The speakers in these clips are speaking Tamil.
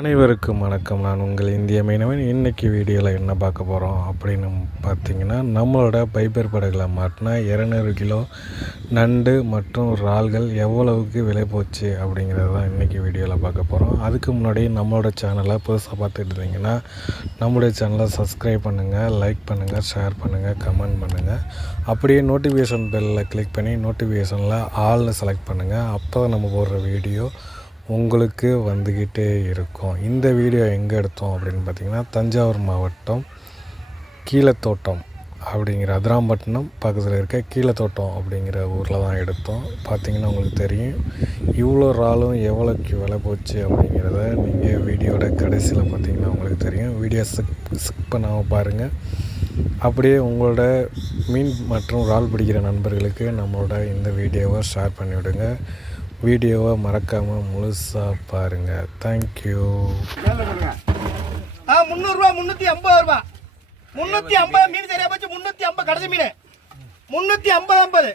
அனைவருக்கும் வணக்கம். நான் உங்கள் இந்திய மீனவன். இன்றைக்கி வீடியோவில் என்ன பார்க்க போகிறோம் அப்படின்னு பார்த்தீங்கன்னா, நம்மளோட பைபர் படகுல மாட்டினா 200 கிலோ நண்டு மற்றும் இறால்கள் எவ்வளவுக்கு விலை போச்சு அப்படிங்கிறது தான் இன்றைக்கி வீடியோவில் பார்க்க போகிறோம். அதுக்கு முன்னாடி நம்மளோட சேனலை புதுசாக பார்த்துட்டு இருந்தீங்கன்னா நம்மளுடைய சேனலை சப்ஸ்கிரைப் பண்ணுங்கள், லைக் பண்ணுங்கள், ஷேர் பண்ணுங்கள், கமெண்ட் பண்ணுங்கள். அப்படியே நோட்டிஃபிகேஷன் பெல்லில் கிளிக் பண்ணி நோட்டிஃபிகேஷனில் ஆல்னு செலக்ட் பண்ணுங்கள். அப்போ தான் நம்ம போடுற வீடியோ உங்களுக்கு வந்துக்கிட்டே இருக்கும். இந்த வீடியோ எங்கே எடுத்தோம் அப்படின்னு பார்த்திங்கன்னா, தஞ்சாவூர் மாவட்டம் கீழத்தோட்டம் அப்படிங்கிற அதிராம்பட்டினம் பக்கத்தில் இருக்க கீழத்தோட்டம் அப்படிங்கிற ஊரில் தான் எடுத்தோம். பார்த்திங்கன்னா உங்களுக்கு தெரியும் இவ்வளோ இறாலும் எவ்வளோக்கு விலை போச்சு அப்படிங்கிறத நீங்கள் வீடியோட கடைசியில் பார்த்திங்கன்னா உங்களுக்கு தெரியும். வீடியோ ஸ்கிப் பண்ணாமல் பாருங்கள். அப்படியே உங்களோட மீன் மற்றும் இறால் பிடிக்கிற நண்பர்களுக்கு நம்மளோட இந்த வீடியோவை ஷேர் பண்ணிவிடுங்க. வீடியோவை மறக்காமல் முழுசாக பாருங்கள். தேங்க்யூ. 300 ரூபா, 350 ரூபா, 350 மீன் சரியா போச்சு. 350 கடைசி மீன் 350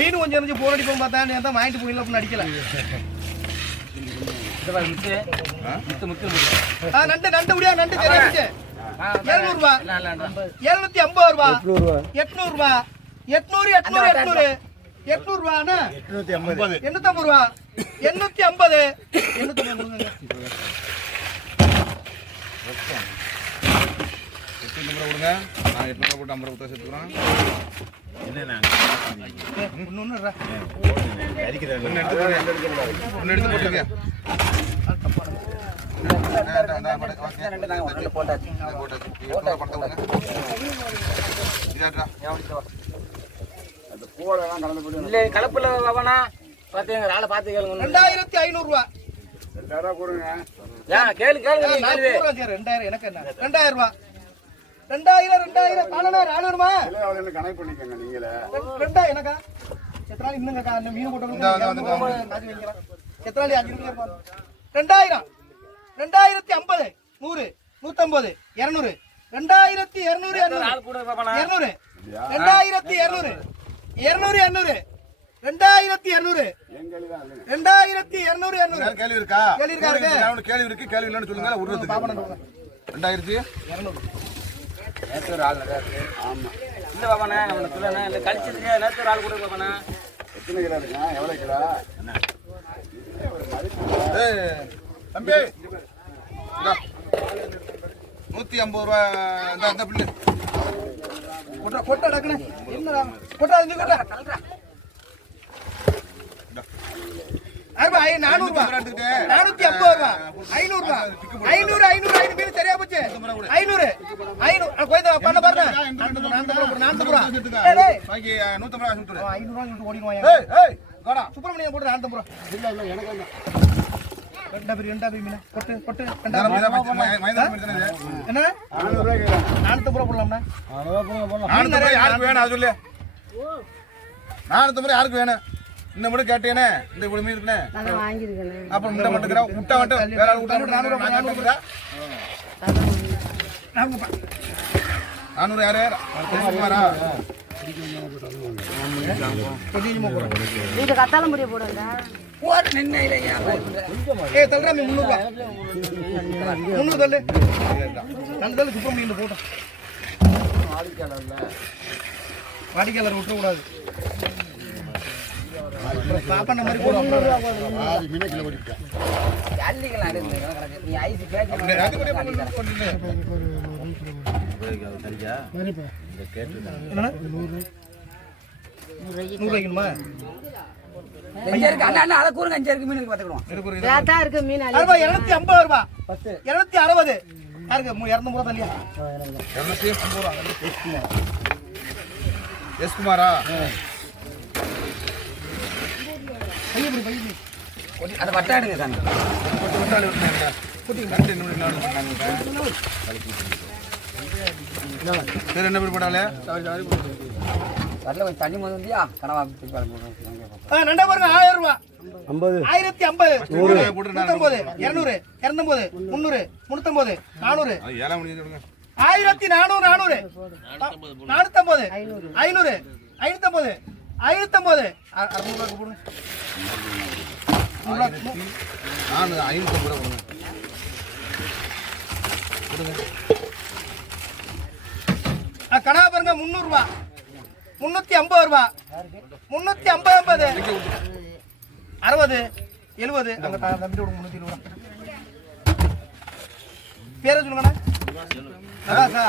மீன் கொஞ்சம் இருந்து போர் அடிப்போம் பார்த்தா வாங்கிட்டு போயிடல அப்படின்னு அடிக்கல. நண்டு நண்டு முடியா நண்டு சரியா போச்சு. 700 ரூபா, 750 ரூபா, 800 ரூபா, 800 800 800 800 ரூபா, 850 850 ரூபா, 850 850 கொடுங்க. நான் 800 போட்டு 50 ரூபா சேர்த்துக்கிறேன். எடுத்து போட்டுருங்க. கலப்புல பாத்தீங்க 2500 ரூபா. கேளு கேளு 2000 எனக்கு என்ன 2000 ரூபா. 2000 காலனா ராணுமா கணக்கு பண்ணிக்கங்க. நீங்களே 2000 எனக்கா எத்தனால இன்னங்கக்கா அந்த மீன் போட்டவங்க காசு வைக்கலாம். எத்தனால 5 ரூபாய் 2000 2050 100 150 200 2200 200 2200 2200 2200 கேள்வி இருக்கா? கேள்வி இருக்கு. கேள்வி இல்லைன்னு சொல்லுங்க. 2200 ஆமா இல்ல பாப்பாண்ணா நம்ம சொல்லணும் இல்ல கழிச்சு நேற்று ஆள் கூட பாப்பாண்ணா எத்தனை கிலோ இருக்குங்க? எவ்வளவு கிலோ? தம்பி 150 ரூபா. இந்த பிள்ளை கொட்டா டக்குனு என்ன கொட்டா இங்க கொட்டா 400 ரூபா 450 ரூபா 500 ரூபா 500 மீன் சரியா போச்சு. 500 கோயிதா பண்ண பாருங்க. 400 ரூபா பாக்கி 150 ரூபா 500 ரூபா ஓடிடுவாங்க. கோடா சுப்பிரமணியம் போட்டு 400 ரூபா. இல்ல இல்ல எனக்கு என்ன ரெண்டா மீன் கொட்டு கொட்டு என்ன 400 ரூபா போடலாம்னா. 400 ரூபா யாருக்கு வேணும் அது சொல்லு. 400 ரூபா யாருக்கு வேணும்? இந்த மட்டும் கேட்டேனே. இந்த இவ்வளவு மீன் இருக்குனே நான் வாங்கிருக்கேன். அப்புறம் முட்டை மட்டும் முட்டை மட்டும் வேற ஆள் விட்டா 400 ரூபா 400 யாரு குமாரா இது கத்தால முடிய போடுங்க. போடு நின்ன இல்லையா தள்ளுறா 300 ரூபா 300 தள்ளு நண்டு தள்ளு சுப்பிரமணியம் போட்டோம். வாடிக்கையாளர் விட்டுற கூடாது. பாப்பா மாதிரி போடுவோம். குமாரா அதை வட்டாடுங்க சாமி. என்ன பேர் போட்டாலே வரல கொஞ்சம் தண்ணி மோது வந்தியா கனவா நண்டா பாருங்க 1000 ரூபா 50 1050 100 200 200 300 350 400 1400 450 500 550 550. 600 போடுங்க. நான் 550 ரூபா கொடுங்க. கடா பாருங்க 300 ரூபா. 350 ரூபா. 350 60 70 அங்க தம்பி விடுங்க 320 ரூபா. பேரை சொல்லுங்கண்ணா. அதாக்கா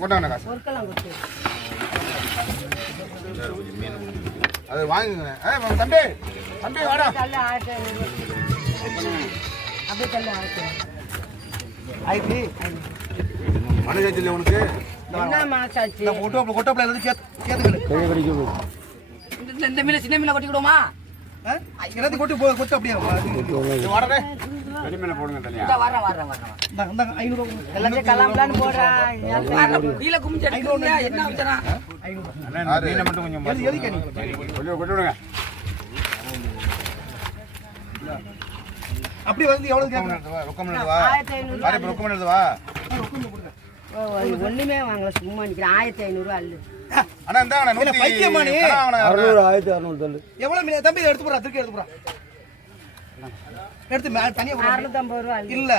கொண்டாங்க காசு அது வாங்குங்க. தம்பி தம்பி வாடா. ஆயிட்டு மனசாட்சி உனக்கு என்ன மாசாச்சு இந்த கொட்டோப்ல எல்லாத்தையும் சேர்த்துக்கணும். இந்த மீனை சின்ன மீனை கொட்டிக்கிடுவோமா? எல்லாத்தையும் கொட்டு அப்படியே வாடனே இந்த வர்றேன். இந்தாங்க 500 ரூபா கொடுங்க. எல்லாத்தையும் கலாம்லான்னு போடுறான். கீழே குமிச்சு எடுத்துக்கோங்க. என்ன வச்சனா? 500 மீனை மட்டும் கொஞ்சம் எதுக்கு நீ கொஞ்சம் கொண்டு விடுங்க. அப்படி வந்து எவ்வளவு கேட்கணும்? ரொக்கம் எழுதுவா 1500 வாரி ரொக்கம் எழுதுவா. ஒண்ணுமே வாங்கல சும்மா நிக்கிறேன். 1500 அல்லு அண்ணா இந்தாங்க இல்ல, பைத்தியமா நீ? 600 தள்ளு. எவ்வளவு மீன் தம்பி இதை எடுத்து போறா, திருக்கி எடுத்து போறா. எடுத்து தனியா போறா. 650 அல்லு இல்ல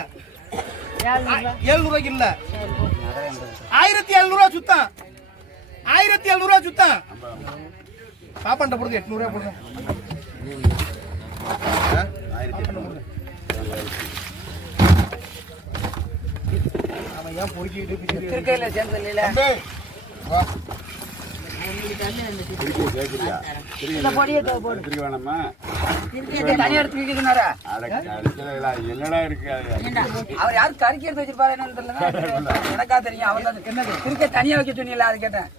700 ரூபாய்க்கு இல்ல 1700 ரூபா சுத்தம். 1700 ரூபா சுத்தம். பாப்பாண்ட போடுங்க 800 ரூபா போடுங்க. அவன் ஏன் பொறுக்கிட்டு திருக்கையில சேர்ந்து இல்ல. தம்பி வா. இந்த பொடியை போடு. தனியா எடுத்து வைக்கிறதுனாரா? அவர் யாரும் கறிக்கி எடுத்து வச்சிருப்பாரு என்னன்னு தெரியல. எனக்கா தெரியும். அவர் தான் என்னது திருக்கை தனியா வைக்க சொன்னீங்களா? அது கேட்டேன்.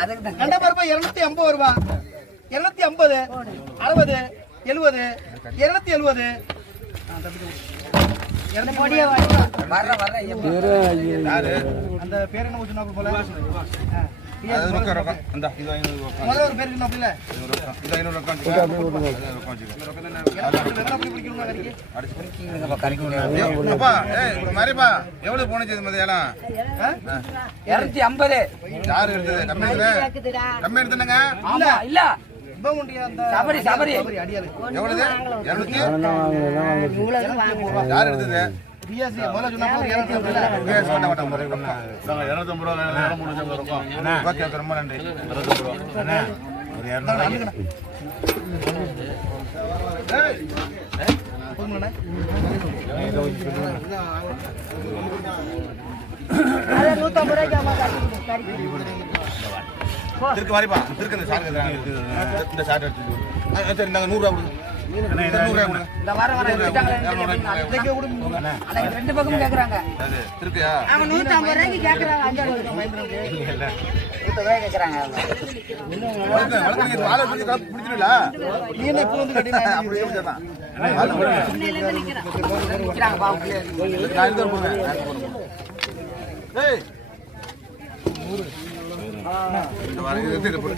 அதுக்கு தான் நண்டை பருப்பா 250 ரூபா. 250 60 70 270. பொடியை வர்றேன். யாரு அந்த பேர் என்ன சொன்னாங்க போல? அது ரொக்கம் ரொக்கம். இந்த இது 500 ரொக்கம். முதல்ல ஒரு பேர் சொன்னாப்ல. இது 500 ரொக்கம் வச்சுக்கோ. ரொக்கம் வச்சுக்கோ. அப்படி பிடிக்கணும்னா கறிக்கு. அப்பா மாதிரிப்பா எவ்வளவு போனுச்சு இது மதியானம்? 250. யாரு எடுத்தது? கம்மி எடுத்தது கம்மி எடுத்துனங்க. ஆமா இல்ல இப்ப உண்டியா அந்த சபரி அடியாரு. எவ்வளவு? 200. உங்களுக்கு வாங்க. யார் எடுத்தது? பிஎஸ்சி முதல்ல சொன்னாப்ல 250 இல்ல. கேஸ் பண்ண மாட்டோம். 250 ரூபா நேரம் முடிஞ்ச இருக்கும். ஓகே ரொம்ப நன்றி. 250 ரூபா. அண்ணா ஒரு 200 ஏய் போதுமாண்ணே? அதை 150 ரூபாய்க்கு அம்மா கறிக்கு. திருக்கு வாரிப்பா. திருக்கு இந்த சார் இந்த சார் எடுத்து. சரி இந்தாங்க 100 ரூபா கொடுங்க. 100 ரூபா கொடுங்க. இந்த வர ரெண்டு பக்கமும் கேக்குறாங்க. அது திருக்கியா? அவங்க 150 ரூபாய்க்கு கேக்குறாங்க. 5 ரூபாய் கேக்குறாங்க. வளர்க்க நீங்க பாலை பிடிச்சி பிடிச்சிடல. நீ என்ன இப்ப வந்து கட்டினா? அப்படி சொல்லிட்டான். நிக்கிறாங்க பாவம் பிள்ளைங்க. நான் எடுத்து போங்க. ஏய் 100 இந்த வாரம் இது எடுத்து போடு.